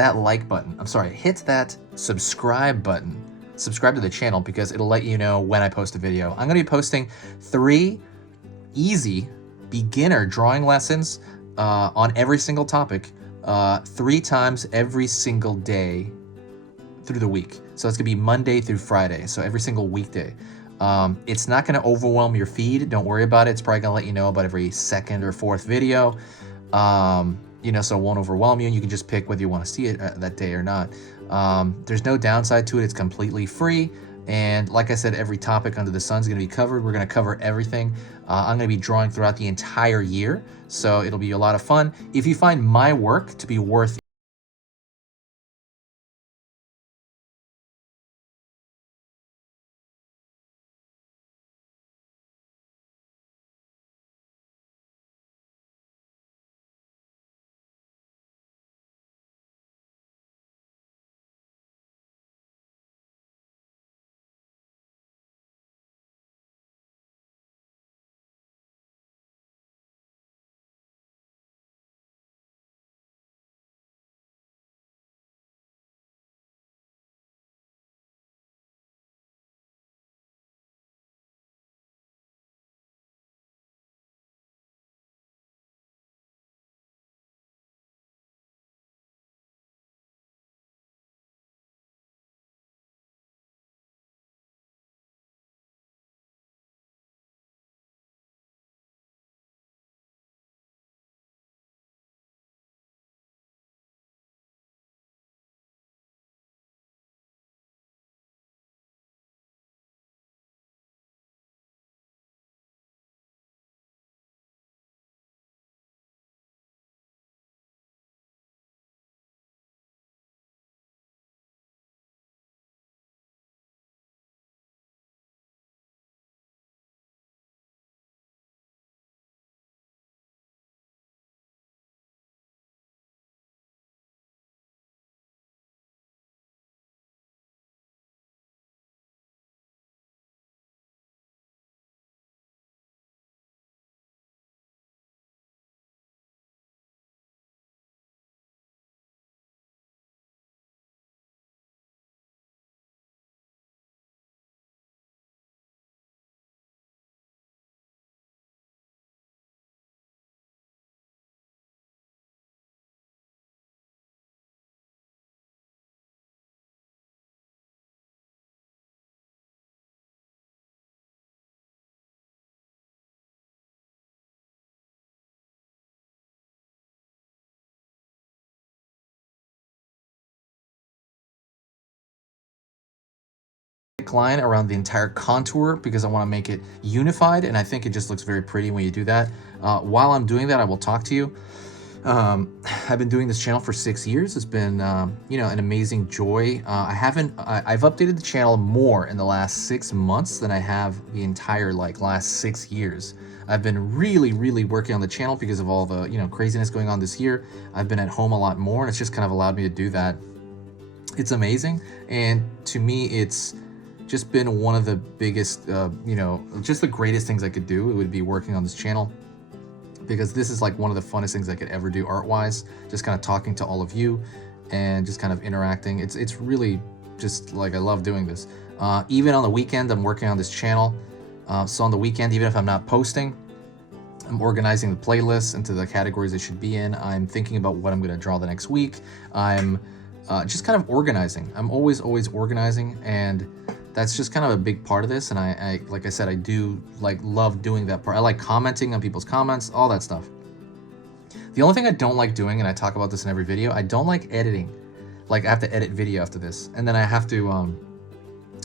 that like button. I'm sorry, hit that subscribe button. Subscribe to the channel because it'll let you know when I post a video. I'm gonna be posting 3 easy beginner drawing lessons on every single topic 3 times every single day through the week. So it's gonna be Monday through Friday, so every single weekday. It's not gonna overwhelm your feed, don't worry about it. It's probably gonna let you know about every 2nd or 4th video. You know, so it won't overwhelm you, and you can just pick whether you want to see it that day or not. There's no downside to it. It's completely free. And like I said, every topic under the sun is going to be covered. We're going to cover everything. I'm going to be drawing throughout the entire year, so it'll be a lot of fun. If you find my work to be worth line around the entire contour because I want to make it unified, and I think it just looks very pretty when you do that. While I'm doing that, I will talk to you. I've been doing this channel for 6 years. It's been, you know, an amazing joy. I've updated the channel more in the last 6 months than I have the entire last 6 years. I've been really working on the channel because of all the, you know, craziness going on this year. I've been at home a lot more, and it's just kind of allowed me to do that. It's amazing, and to me, it's just been one of the biggest, you know, just the greatest things I could do. It would be working on this channel, because this is like one of the funnest things I could ever do art-wise, just kind of talking to all of you and just kind of interacting. It's really just like, I love doing this. Even on the weekend, I'm working on this channel. So on the weekend, even if I'm not posting, I'm organizing the playlists into the categories they should be in. I'm thinking about what I'm going to draw the next week. I'm just kind of organizing. I'm always organizing, and that's just kind of a big part of this. And I like I said, I do love doing that part. I like commenting on people's comments, all that stuff. The only thing I don't like doing, and I talk about this in every video, I don't like editing. Like, I have to edit video after this, and then I have to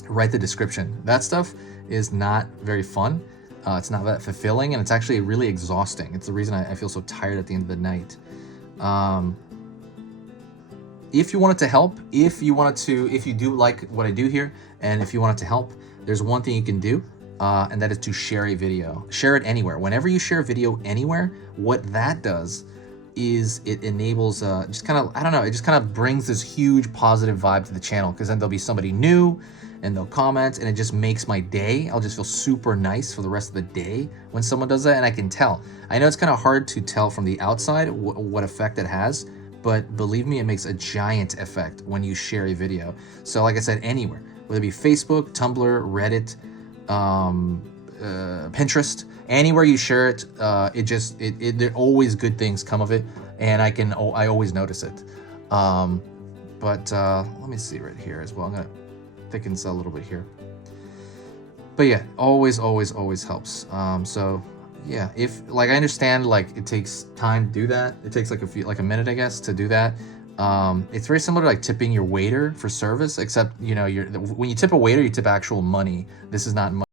write the description. That stuff is not very fun. It's not that fulfilling, and it's actually really exhausting. It's the reason I feel so tired at the end of the night. If you wanted to help, if you do like what I do here, and if you wanted to help, there's one thing you can do, and that is to share a video. Share it anywhere. Whenever you share a video anywhere, what that does is it enables just kind of, I don't know, it just kind of brings this huge positive vibe to the channel, because then there'll be somebody new and they'll comment, and it just makes my day. I'll just feel super nice for the rest of the day when someone does that, and I can tell. I know it's kind of hard to tell from the outside what effect it has, but believe me, it makes a giant effect when you share a video. So like I said, anywhere, whether it be Facebook, Tumblr, Reddit, Pinterest, anywhere you share it, there always good things come of it, and I always notice it. But let me see right here as well. I'm gonna thicken this a little bit here. But yeah, always helps. So yeah, if like I understand, like it takes time to do that. It takes like a minute, I guess, to do that. It's very similar to like tipping your waiter for service, except when you tip a waiter, you tip actual money. This is not